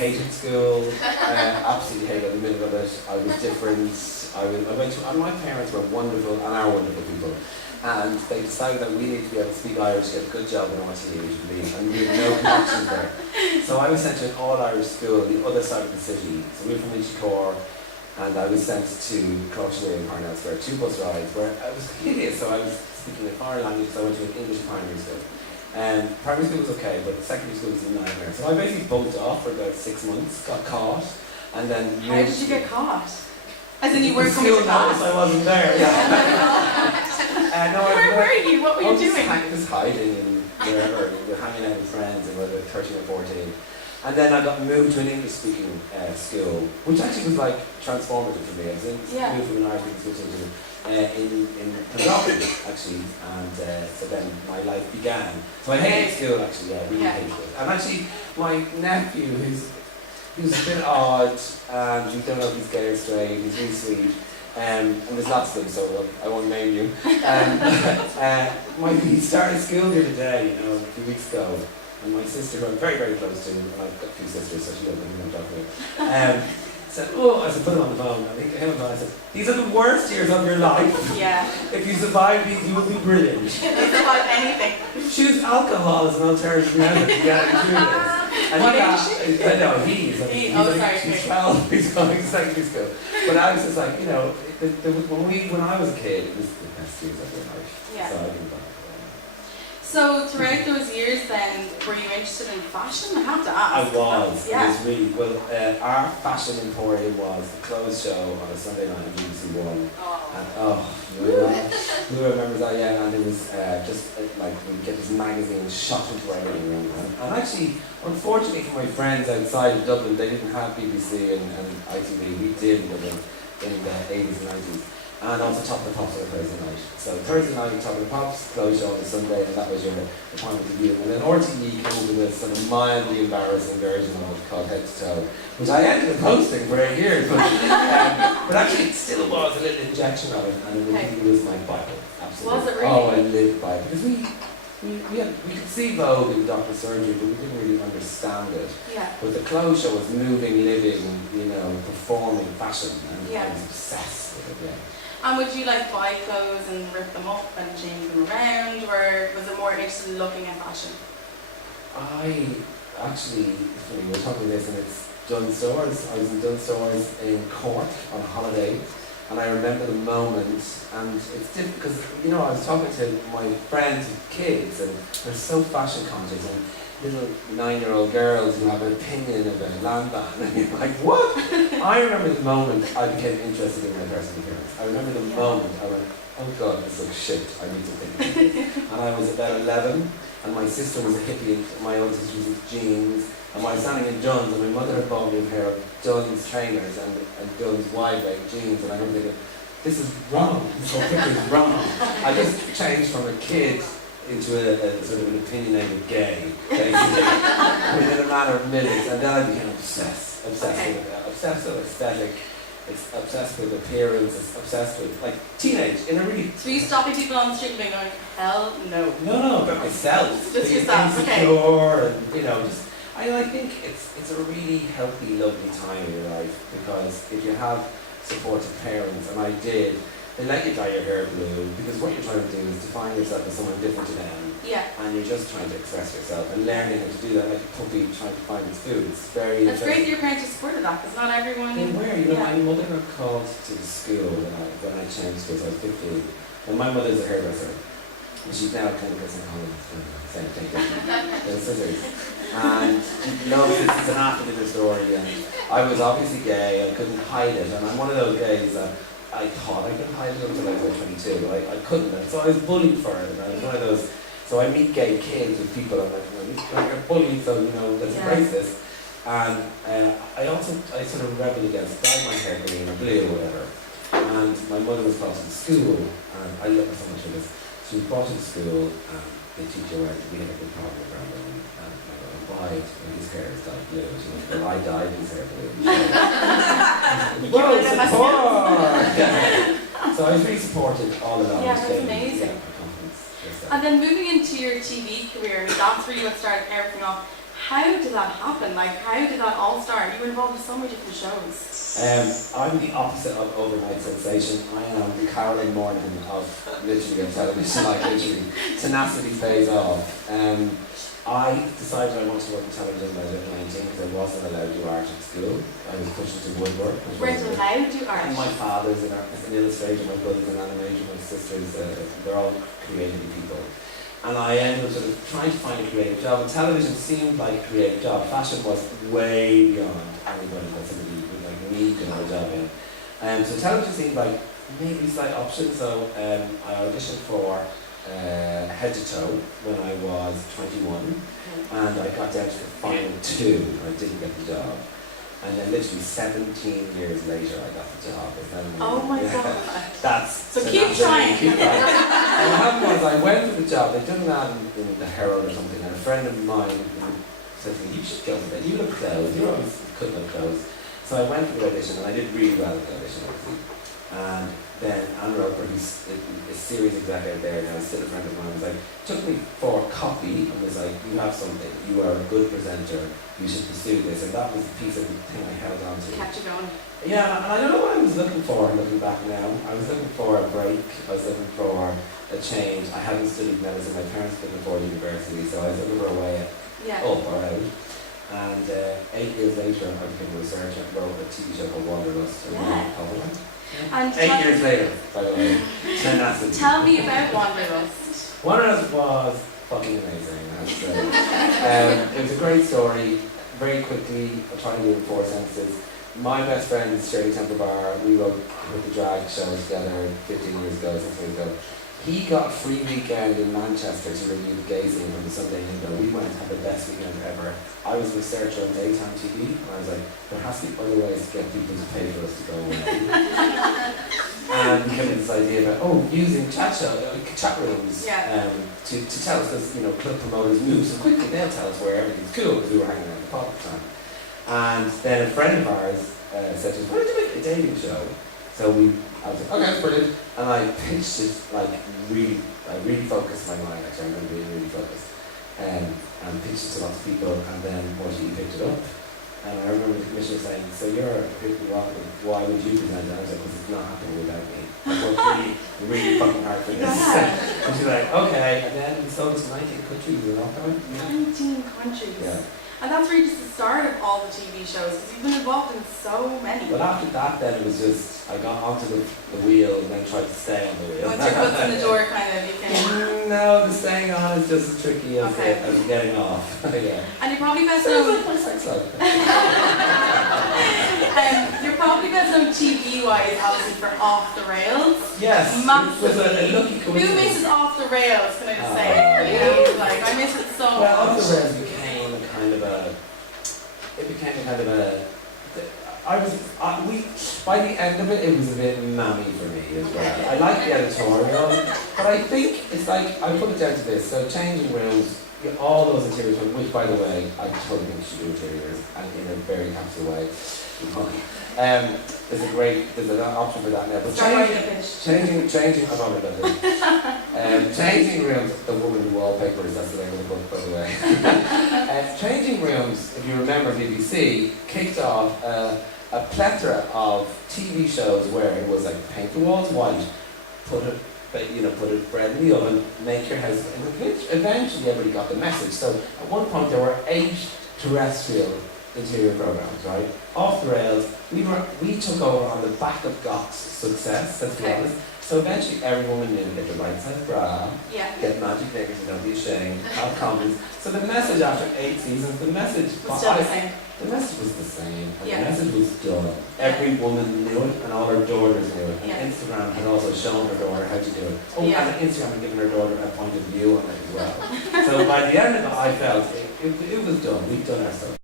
hated school, absolutely hated every minute of it. I was different. And my parents were wonderful and are wonderful people. And they decided that we need to be able to speak Irish, get a good job in RTE usually, and we had no connections there. So I was sent to an all-Irish school on the other side of the city. So we were from Inchicore, and I was sent to Courtney in Parnell Square, 2 bus rides, where I was hideous. So I was speaking a foreign language, so I went to an English primary school. Primary school was okay, but secondary school was a nightmare. So I basically bolted off for about 6 months, got caught, and then... How did you get caught? As in you weren't coming to class? I wasn't there, Where were you? What were you doing? Just hiding and wherever. We were hanging out with friends and we were 13 or 14. And then I got moved to an English-speaking school, which actually was like transformative for me. I was moved from an Irish-speaking school in Punjabi, actually, and so then my life began. So I hated school, actually, I really hated it. And actually, my nephew, who's a bit odd, and you don't know if he's gay or straight, he's really sweet, and there's lots of them, so I won't name you. He started school the other day, a few weeks ago, and my sister, who I'm very, very close to, and I've got a few sisters, so she doesn't know who I'm talking about, said, I said, put him on the phone. I think him and I said, these are the worst years of your life. Yeah. If you survive these, you will be brilliant. If you survive anything. Choose alcohol as an alternative method to get through this. And what age is she? No, he's 12, he's going to secondary school. But I was just like, when I was a kid, it was the best years of your life. Yeah. So I think that. So throughout those years then, were you interested in fashion? I have to ask. I was. Yeah. It was really, our fashion emporium was the clothes show on a Sunday night on BBC One. Oh. And who remembers that? Yeah, and it was just like we'd get this magazine shot into our living room. And actually, unfortunately for my friends outside of Dublin, they didn't have BBC and ITV. We did in Dublin in the 80s and 90s. And also Top of the Pops on a Thursday night. So Thursday night, Top of the Pops, close show on the Sunday, and that was your point of view. And then RTE came up with a sort of mildly embarrassing version of it called Head to Toe, which I ended up hosting for 8 years. But actually, it still was a little injection of it, and it was my Bible. Absolutely. Was it really? Oh, I lived by it. Because we could see Vogue in Doctor Surgery, but we didn't really understand it. Yeah. But the clothes show was moving, living, performing fashion, and I was obsessed with it. Yeah. And would you buy clothes and rip them up and change them around, or was it more interested in looking at fashion? I actually, we were talking about this, and it's Dunnes Stores. I was in Dunnes Stores in Cork on holiday, and I remember the moment, and it's different because, I was talking to my friends with kids, and they're so fashion conscious, and little 9-year-old girls who have an opinion about Landban, and you're like, what? I remember the moment I became interested in my personal appearance. I remember the moment I went, oh God, this looks shit, I need to think. And I was about 11, and my sister was a hippie, and my older sister was in jeans, and I was standing in Dunnes, and my mother had bought me a pair of Dunnes trainers and Dunnes wide leg jeans, and I remember thinking, this is wrong, this whole picture is wrong. I just changed from a kid into a sort of an opinionated gay, basically, within a matter of minutes, and then I became obsessed with aesthetic, it's obsessed with appearance, it's obsessed with, teenage, in a really... So you stopping people on the street and being like, hell no. No, about myself. Just yourself, insecure, and, I think it's a really healthy, lovely time in your life, because if you have supportive parents, and I did, they let you dye your hair blue, because what you're trying to do is define yourself as someone different to them. Yeah. And you're just trying to express yourself and learning how to do that like a puppy trying to find its food. It's very That's great that your parents supported that, because not everyone... They were, my mother got called to the school when I changed schools. I was 15. And my mother's a hairdresser. And she's now kind of some kind of same thing. Those scissors. And it's an after-dinner story. And I was obviously gay, I couldn't hide it. And I'm one of those gays that I thought I could hide it until I was 22, but I couldn't. And so I was bullied for it. And I was one of those, so I meet gay kids with people, I'm like, I get bullied, so let's embrace this. And I sort of rebelled against dyeing my hair green or blue or whatever. And my mother was brought to the school, and I love her so much for this. She was brought to the school, and the teacher went, we had a big problem with Brandon, and I go, why? And his hair is dyed blue. She went, well, I dyed his hair blue. Whoa, support! So I was really supported all along. Yeah, that's amazing. And then moving into your TV career, that's where you had started everything off. how did that happen? Like, how did that all start? You were involved with so many different shows. I'm the opposite of overnight sensation. I am the Carolyn Morgan of literally of television, like literally. Tenacity pays off. I decided I wanted to work in television when I was 19 because I wasn't allowed to do art at school. I was pushed into woodwork. Weren't allowed to do art? And my father's an illustrator, my brother's an animator, my sister's, they're all creative people. And I ended up sort of trying to find a creative job, and television seemed like a creative job. Fashion was way beyond anybody that somebody would like me could have a job in. So television seemed like maybe a slight option, so I auditioned for Head to Toe when I was 21, and I got down to the final two, and I didn't get the job. And then literally 17 years later, I got the job. Oh my God. That's so keep trying. Keep trying. And what happened was I went for the job. They did an ad in the Herald or something, and a friend of mine said to me, "You should go for that. You look clothes. You're always cutting up clothes." So I went for the audition, and I did really well at the audition, obviously. And then Anne Roper, who's a series exec out there now, still a friend of mine, was like, took me for a copy and was like, "You have something. You are a good presenter. You should pursue this." And that was the piece of the thing I held on to. Kept you going. Yeah, and I don't know what I was looking for looking back now. I was looking for a break. I was looking for a change. I hadn't studied medicine. My parents couldn't afford university, so I was looking for a way up or out. And 8 years later, I became a researcher and wrote a TV show called Wanderlust. And 8 years later, by the way. Tenacity. Tell me about Wanderlust. Wanderlust was fucking amazing, I have to say. It was a great story. Very quickly, I'll try and do it in 4 sentences. My best friend, Shirley Temple Bar, we wrote the drag show together 15 years ago, 16 years ago. He got a free weekend in Manchester to review the gay scene from the Sunday window. We went and had the best weekend ever. I was a researcher on daytime TV, and I was like, there has to be other ways to get people to pay for us to go away. And we came with this idea about, using chat rooms to tell us, because, club promoters move so quickly, they'll tell us where everything's cool, because we were hanging out in the pub at the time. And then a friend of ours said to us, why don't you make a dating show? So I was like, okay, that's brilliant. And I pitched it I really focused my mind, actually, I remember being really focused. And pitched it to lots of people, and then he picked it up. And I remember the commissioner saying, so you're a people rocker, why would you present it? I was like, because it's not happening without me. I worked really fucking hard for this. And she's like, okay. And then we sold it to 19 countries in lockdown. 19 countries? Yeah. And that's really just the start of all the TV shows, because you've been involved in so many. But after that, then it was just, I got onto the wheel and then tried to stay on the wheel. Once your foot's in the door, kind of, you can... No, the staying on is just as tricky as, as getting off. Yeah. And you're probably best Sounds known... like my sex life. You're probably best known TV-wise, obviously, for Off the Rails. Yes, Massive. it was a lucky coincidence. Who misses Off the Rails, can I just say? Like, I miss it so much. Well, Off the Rails became a kind of a... by the end of it, it was a bit mammy for me as well. I like the editorial, but I think it's like, I put it down to this, so changing rooms, all those interiors, which by the way, I totally think you should do interiors, and in a very capital way. There's an option for that now, but changing rooms, the woman who wallpapers, that's the name of the book, by the way. Changing rooms, if you remember BBC, kicked off a plethora of TV shows where it was like paint the walls white, put a bread in the oven, make your house, and eventually everybody got the message. So at one point there were 8 terrestrial interior programs, right? Off the Rails, we took over on the back of Goss success, let's be honest. So eventually every woman knew to get the right size bra, get magic fingers and don't be ashamed, have confidence. So the message after 8 seasons, the message was still the same. The message was the same, and the message was done. Every woman knew it, and all her daughters knew it. And Instagram had also shown her daughter how to do it. And Instagram had given her daughter a point of view on it as well. So by the end of it, I felt it was done. We'd done our stuff.